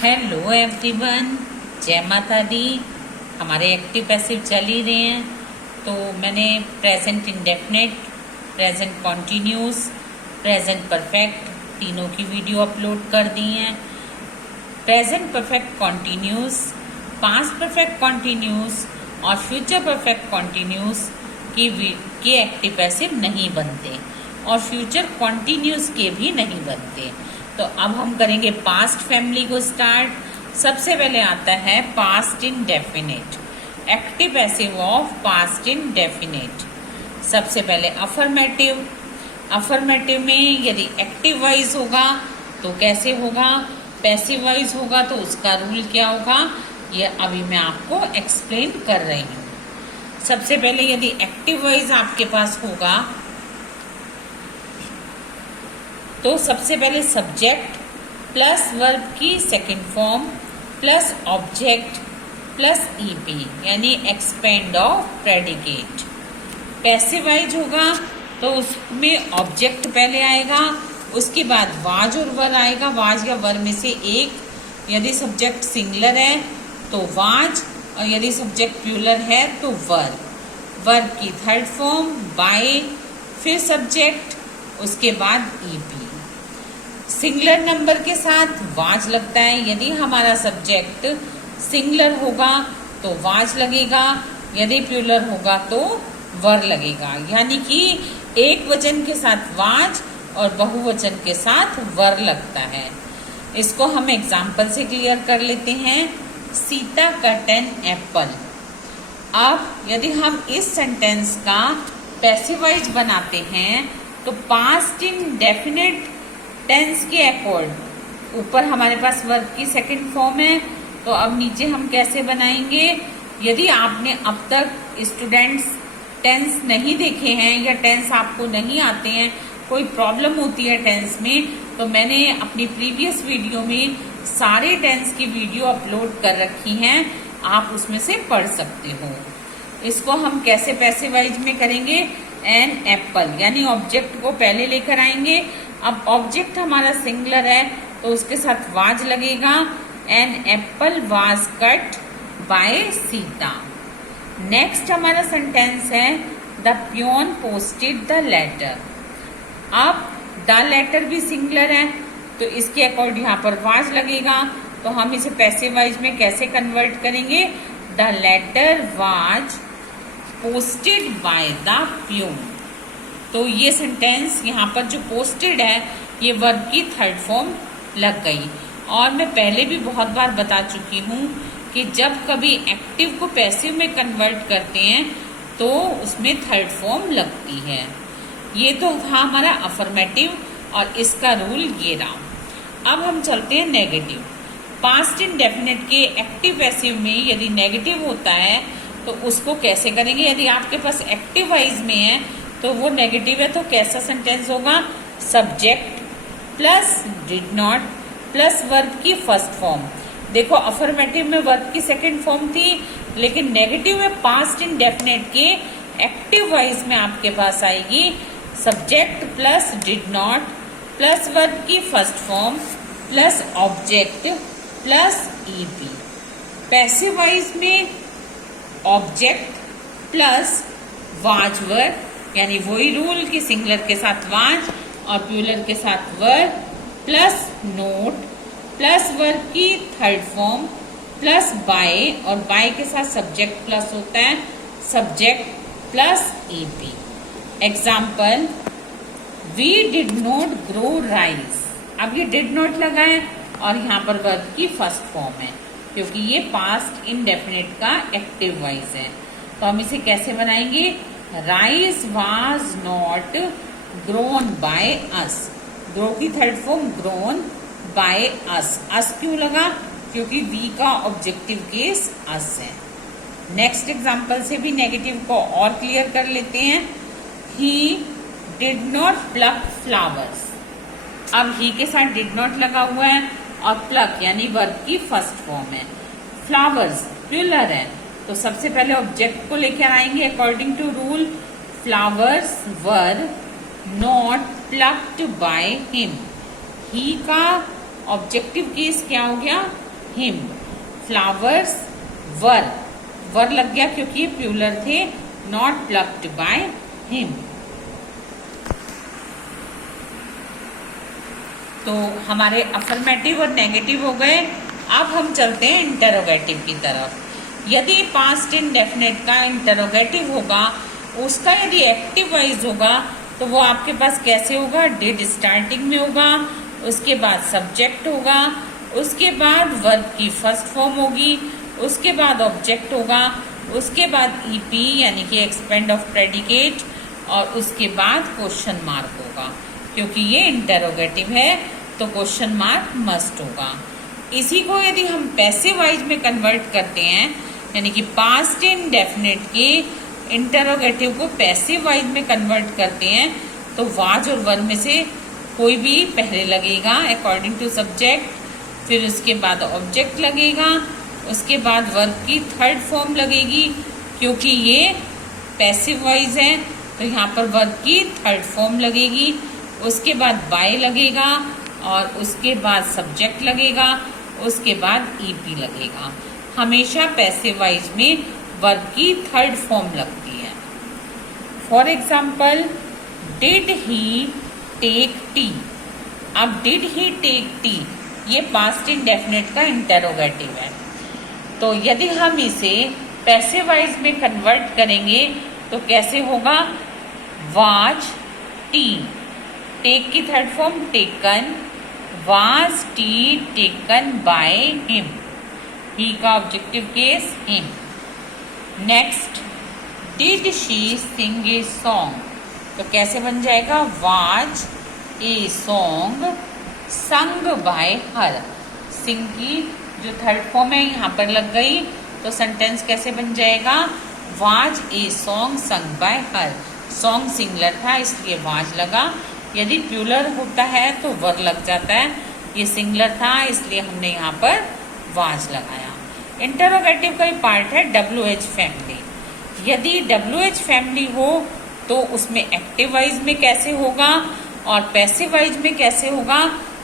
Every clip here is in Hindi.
हेलो एवरीवन, जय माता दी। हमारे एक्टिव पैसिव चल ही रहे हैं, तो मैंने present indefinite, present continuous, present perfect तीनों की वीडियो अपलोड कर दी हैं। Present perfect continuous, past perfect continuous और फ्यूचर परफेक्ट कॉन्टिन्यूस के एक्टिव पैसिव नहीं बनते और फ्यूचर कॉन्टिन्यूस के भी नहीं बनते। तो अब हम करेंगे पास्ट फैमिली को स्टार्ट। सबसे पहले आता है past indefinite, active passive of past indefinite. सबसे पहले अफर्मेटिव। अफर्मेटिव में यदि एक्टिव वाइज होगा तो कैसे होगा, पैसिव वाइज होगा तो उसका रूल क्या होगा, ये अभी मैं आपको एक्सप्लेन कर रही हूँ। सबसे पहले यदि एक्टिव वाइज आपके पास होगा तो सबसे पहले सब्जेक्ट प्लस वर्ब की second form plus object plus EP यानी expand of predicate. Passive voice होगा तो उसमें ऑब्जेक्ट पहले आएगा, उसके बाद वाज और वर आएगा। वाज या वर में से एक, यदि सब्जेक्ट सिंगुलर है तो वाज और यदि सब्जेक्ट प्लूरल है तो वर। वर्ब की थर्ड फॉर्म बाय, फिर सब्जेक्ट, उसके बाद ईपी। सिंगुलर नंबर के साथ वाज लगता है। यदि हमारा सब्जेक्ट सिंगुलर होगा तो वाज लगेगा, यदि प्लूरल होगा तो वर लगेगा। यानी कि एक वचन के साथ वाज और बहुवचन के साथ वर लगता है। इसको हम एग्जाम्पल से क्लियर कर लेते हैं। Sita cut an apple. अब यदि हम इस सेंटेंस का पैसिव वाइज बनाते हैं तो पास्ट इंडेफिनिट टेंस के अकॉर्ड, ऊपर हमारे पास वर्ब की सेकंड फॉर्म है तो अब नीचे हम कैसे बनाएंगे। यदि आपने अब तक स्टूडेंट्स टेंस नहीं देखे हैं या टेंस आपको नहीं आते हैं, कोई प्रॉब्लम होती है टेंस में, तो मैंने अपनी प्रीवियस वीडियो में सारे टेंस की वीडियो अपलोड कर रखी हैं, आप उसमें से पढ़ सकते हो। इसको हम कैसे पैसिव वाइज में करेंगे, एन एप्पल यानी ऑब्जेक्ट को पहले लेकर आएंगे। अब ऑब्जेक्ट हमारा सिंगुलर है तो उसके साथ वाज लगेगा। An apple was cut by Sita. Next हमारा सेंटेंस है the peon posted the letter. अब द लेटर भी सिंगुलर है तो इसके अकॉर्ड यहाँ पर वाज लगेगा, तो हम इसे पैसिव वाइज में कैसे कन्वर्ट करेंगे। The letter was posted by the peon. तो ये सेंटेंस यहाँ पर जो पोस्टेड है ये वर्ब की थर्ड फॉर्म लग गई। और मैं पहले भी बहुत बार बता चुकी हूँ कि जब कभी एक्टिव को पैसिव में कन्वर्ट करते हैं तो उसमें थर्ड फॉर्म लगती है। ये तो था हमारा अफर्मेटिव और इसका रूल ये रहा। अब हम चलते हैं नेगेटिव। पास्ट इंडेफिनिट के एक्टिव पैसिव में यदि नेगेटिव होता है तो उसको कैसे करेंगे। यदि आपके पास एक्टिव वाइज में है तो वो नेगेटिव है तो कैसा सेंटेंस होगा, subject plus did not plus verb की फर्स्ट फॉर्म। देखो अफर्मेटिव में वर्ब की सेकंड फॉर्म थी, लेकिन नेगेटिव में पास्ट इंडेफिनिट के एक्टिव वाइज में आपके पास आएगी subject plus did not plus verb की first form plus object plus EP. Passive voice में ऑब्जेक्ट प्लस वाज वर्ब यानी वही रूल कि सिंगुलर के साथ वाज और प्लूरल के साथ verb plus not plus verb की थर्ड फॉर्म प्लस बाय, और बाय के साथ सब्जेक्ट प्लस होता है सब्जेक्ट प्लस ईपी। Example, we did not grow rice. अब ये डिड नॉट लगा है और यहाँ पर वर्ब की फर्स्ट फॉर्म है क्योंकि ये पास्ट इंडेफिनिट का एक्टिव वाइज है। तो हम इसे कैसे बनाएंगे, rice was not grown by us. Grow की third form grown by us. Us क्यों लगा, क्योंकि वी का ऑब्जेक्टिव केस अस है। नेक्स्ट एग्जांपल से भी नेगेटिव को और क्लियर कर लेते हैं। He did not plug flowers. अब ही के साथ डिड नॉट लगा हुआ है और प्लक यानी वर्ब की फर्स्ट फॉर्म है। फ्लावर्स प्लूरल है तो सबसे पहले ऑब्जेक्ट को लेकर आएंगे according to rule. Flowers were not plucked by him. He का ऑब्जेक्टिव केस क्या हो गया, हिम। फ्लावर्स वर, वर लग गया क्योंकि ये प्लूरल थे, नॉट प्लक्ड बाय हिम। तो हमारे अफर्मेटिव और नेगेटिव हो गए। अब हम चलते हैं इंटरोगेटिव की तरफ। यदि पास्ट इंडेफिनिट का इंटरोगेटिव होगा, उसका यदि एक्टिव वाइज होगा, तो वो आपके पास कैसे होगा? डिड स्टार्टिंग में होगा, उसके बाद सब्जेक्ट होगा, उसके बाद वर्ब की फर्स्ट फॉर्म होगी, उसके बाद ऑब्जेक्ट होगा, उसके बाद ईपी यानी कि एक्सपेंड ऑफ प्रेडिकेट, और उसके बाद क्वेश्चन मार्क होगा। क्योंकि ये इंटरोगेटिव है तो क्वेश्चन मार्क मस्ट होगा। इसी को यदि हम पैसिव वाइज में कन्वर्ट करते हैं, यानी कि पास्ट इंडेफिनिट के इंटरोगेटिव को पैसिव वाइज में कन्वर्ट करते हैं, तो वाज और वर में से कोई भी पहले लगेगा अकॉर्डिंग टू सब्जेक्ट, फिर उसके बाद ऑब्जेक्ट लगेगा, उसके बाद वर्ब की थर्ड फॉर्म लगेगी। क्योंकि ये पैसिव वाइज है तो यहाँ पर वर्ब की थर्ड फॉर्म लगेगी, उसके बाद बाय लगेगा, और उसके बाद सब्जेक्ट लगेगा, उसके बाद ईपी लगेगा। हमेशा पैसिव वाइज में वर्ब की थर्ड फॉर्म लगती है। For example, did he take tea. अब डिड ही टेक टी ये पास्ट इंडेफिनिट का इंटरोगेटिव है। तो यदि हम इसे पैसिव वाइज में कन्वर्ट करेंगे तो कैसे होगा? वाज टी, टेक की third form taken, was tea taken by him, he का objective case him. Next, did she sing a song, तो कैसे बन जाएगा? Was a song sung by her, sing की जो थर्ड फॉर्म है यहाँ पर लग गई, तो सेंटेंस कैसे बन जाएगा? Was a song sung by her. Song singular था इसलिए वाज लगा, यदि प्लूरल होता है तो वर लग जाता है, ये सिंगुलर था इसलिए हमने यहाँ पर वाज लगाया। इंटरोगेटिव का ही पार्ट है WH फैमिली। यदि WH फैमिली हो तो उसमें एक्टिव वाइज में कैसे होगा और पैसिव वाइज में कैसे होगा,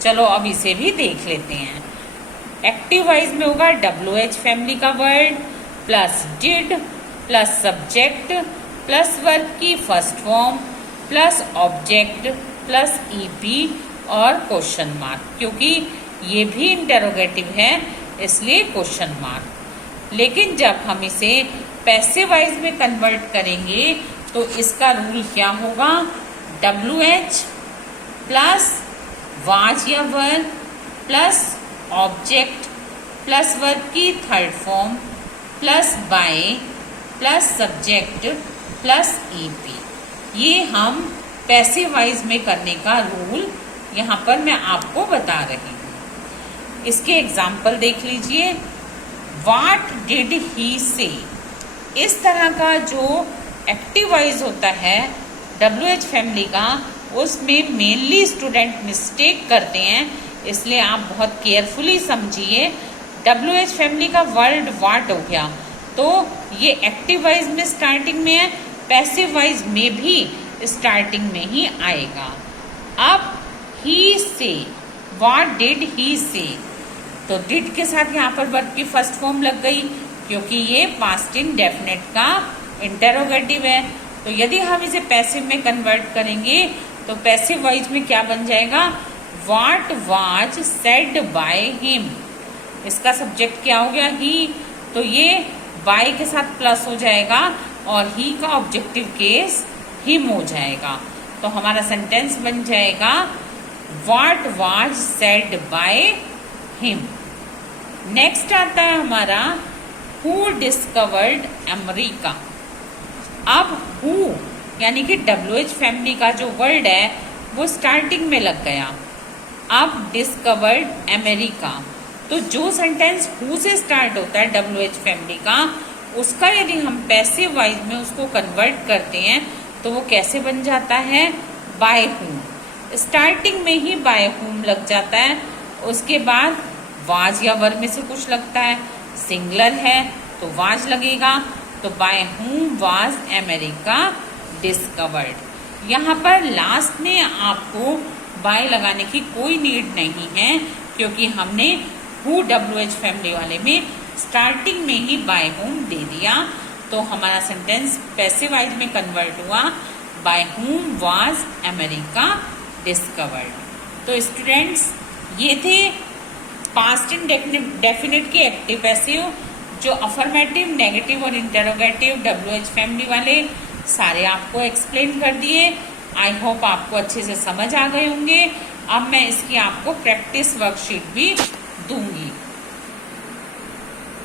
चलो अब इसे भी देख लेते हैं। एक्टिव वाइज में होगा WH फैमिली का word plus did plus subject plus verb की first form plus object plus EP और क्वेश्चन मार्क। क्योंकि ये भी इंटरोगेटिव है इसलिए क्वेश्चन मार्क। लेकिन जब हम इसे पैसिव वाइज में कन्वर्ट करेंगे तो इसका रूल क्या होगा? WH प्लस वाज या verb plus object plus verb की third form plus by plus subject plus EP. ये हम पैसिव वाइज में करने का रूल यहाँ पर मैं आपको बता रही हूँ। इसके एग्जाम्पल देख लीजिए। व्हाट डिड ही से, इस तरह का जो एक्टिव वाइज होता है WH फैमिली का, उसमें मेनली स्टूडेंट मिस्टेक करते हैं, इसलिए आप बहुत केयरफुली समझिए। WH फैमिली का वर्ड व्हाट हो गया तो ये एक्टिव वाइज में स्टार्टिंग में है, पैसिव वाइज में भी स्टार्टिंग में ही आएगा। अब ही से, व्हाट डिड ही से, तो डिड के साथ यहाँ पर वर्ब की फर्स्ट फॉर्म लग गई क्योंकि ये पास्ट इंडेफिनिट का इंटरोगेटिव है। तो यदि हम इसे पैसिव में कन्वर्ट करेंगे तो पैसिव वाइज में क्या बन जाएगा? What was said by him. इसका सब्जेक्ट क्या हो गया? ही, तो ये बाय के साथ प्लस हो जाएगा और ही का ऑब्जेक्टिव केस हिम हो जाएगा। तो हमारा सेंटेंस बन जाएगा what was said by him. Next आता है हमारा हु डिस्कवर्ड अमेरिका। अब हु यानी कि WH फैमिली का जो वर्ड है वो स्टार्टिंग में लग गया। अब डिस्कवर्ड अमेरिका, तो जो सेंटेंस हु से स्टार्ट होता है WH फैमिली का, उसका यदि हम पैसिव वाइज में उसको कन्वर्ट करते हैं तो वो कैसे बन जाता है? By whom. स्टार्टिंग में ही बाय हुम लग जाता है, उसके बाद वाज या वर्ब में से कुछ लगता है, सिंगुलर है तो वाज लगेगा, तो by whom was America discovered. यहाँ पर लास्ट में आपको बाय लगाने की कोई नीड नहीं है क्योंकि हमने हु WH फैमिली वाले में स्टार्टिंग में ही बाय होम दे दिया, तो हमारा सेंटेंस पैसिव वाइज में कन्वर्ट हुआ, by whom was America discovered. तो स्टूडेंट्स, ये थे पास्ट इंडेफिनिट के एक्टिव पैसिव, जो अफर्मेटिव, नेगेटिव और इंटरोगेटिव WH फैमिली वाले सारे आपको एक्सप्लेन कर दिए। आई होप आपको अच्छे से समझ आ गए होंगे। अब मैं इसकी आपको प्रैक्टिस वर्कशीट भी दूंगी।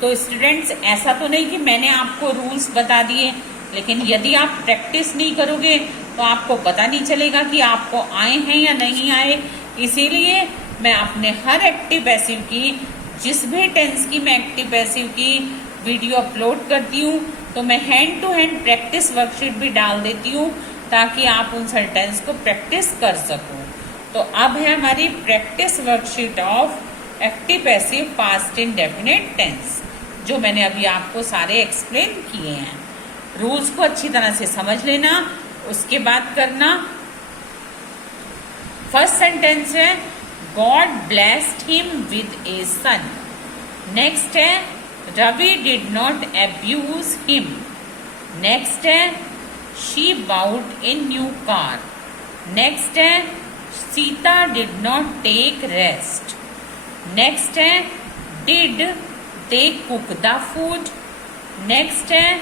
तो स्टूडेंट्स, ऐसा तो नहीं कि मैंने आपको रूल्स बता दिए, लेकिन यदि आप प्रैक्टिस नहीं करोगे तो आपको पता नहीं चलेगा कि आपको आए हैं या नहीं आए। इसीलिए मैं अपने हर एक्टिव पैसिव की, जिस भी टेंस की मैं एक्टिव पैसिव की वीडियो अपलोड करती हूँ, तो मैं hand to hand practice worksheet भी डाल देती हूँ, ताकि आप उन सेंटेंस को प्रैक्टिस कर सको। तो अब है हमारी practice worksheet of active passive past indefinite tense, जो मैंने अभी आपको सारे एक्सप्लेन किए हैं। रूल्स को अच्छी तरह से समझ लेना, उसके बाद करना। फर्स्ट सेंटेंस है God blessed him with a son. Next है Ravi did not abuse him. Next है she bought a new car. Next है Sita did not take rest. Next है did they cook the food. Next है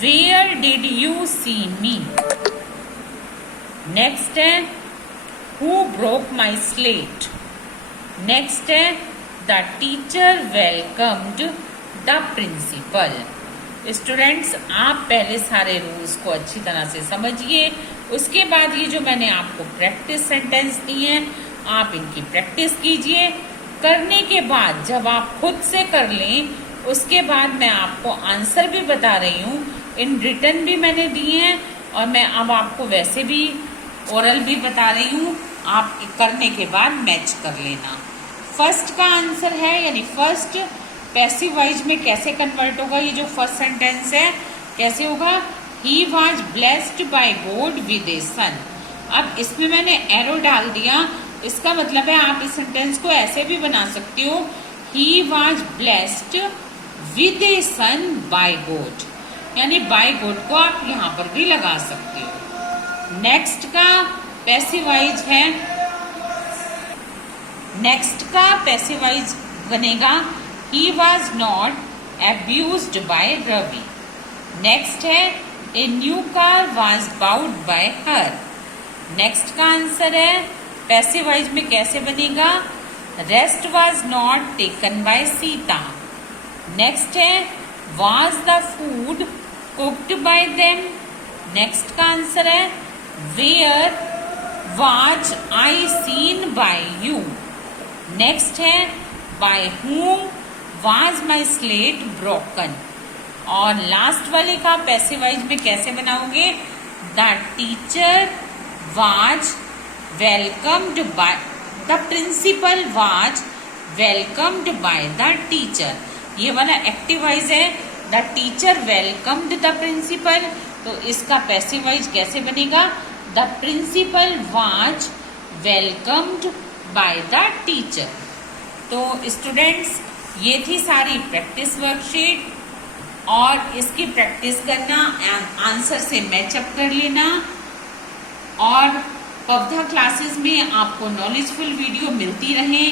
where did you see me. Next है who broke my slate. Next है the teacher welcomed the principal. Students, आप पहले सारे रूल्स को अच्छी तरह से समझिए, उसके बाद ये जो मैंने आपको प्रैक्टिस सेंटेंस दी हैं, आप इनकी प्रैक्टिस कीजिए। करने के बाद जब आप खुद से कर लें, उसके बाद मैं आपको आंसर भी बता रही हूँ, इन रिटर्न भी मैंने दिए हैं, और मैं अब आपको वैसे भी ओरल भी बता रही हूँ, आप करने के बाद मैच कर लेना। फर्स्ट का आंसर है, यानी फर्स्ट पैसिव वाइज में कैसे कन्वर्ट होगा, ये जो फर्स्ट सेंटेंस है कैसे होगा, he was blessed by God with a son. अब इसमें मैंने एरो डाल दिया, इसका मतलब है आप इस सेंटेंस को ऐसे भी बना सकते हो, he was blessed with a son by God, यानी बाय गॉड को आप यहाँ पर भी लगा सकते हो। नेक्स्ट का पैसिव वाइज है, नेक्स्ट का पैसिव वाइज बनेगा he was not abused by Ravi. Next है a new car was bought by her. Next का आंसर है पैसिव वाइज में कैसे बनेगा, rest was not taken by Sita. Next है was the food cooked by them. Next का आंसर है where was I seen by you. Next है by whom was my slate broken. और लास्ट वाले का पैसिव वाइज में कैसे बनाओगे, the teacher was welcomed by the principal was welcomed by the teacher. ये वाला एक्टिव वाइज है, the teacher welcomed the principal, तो इसका पैसिव वाइज कैसे बनेगा, the principal was welcomed by the teacher. तो स्टूडेंट्स, ये थी सारी प्रैक्टिस वर्कशीट, और इसकी प्रैक्टिस करना, आंसर से मैचअप कर लेना, और पवधा क्लासेस में आपको नॉलेजफुल वीडियो मिलती रहे,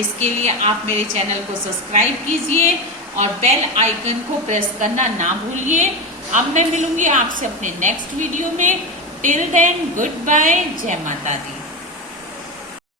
इसके लिए आप मेरे चैनल को सब्सक्राइब कीजिए और बेल आइकन को प्रेस करना ना भूलिए। अब मैं मिलूंगी आपसे अपने नेक्स्ट वीडियो में। टिल देन गुड बाय, जय माता दी।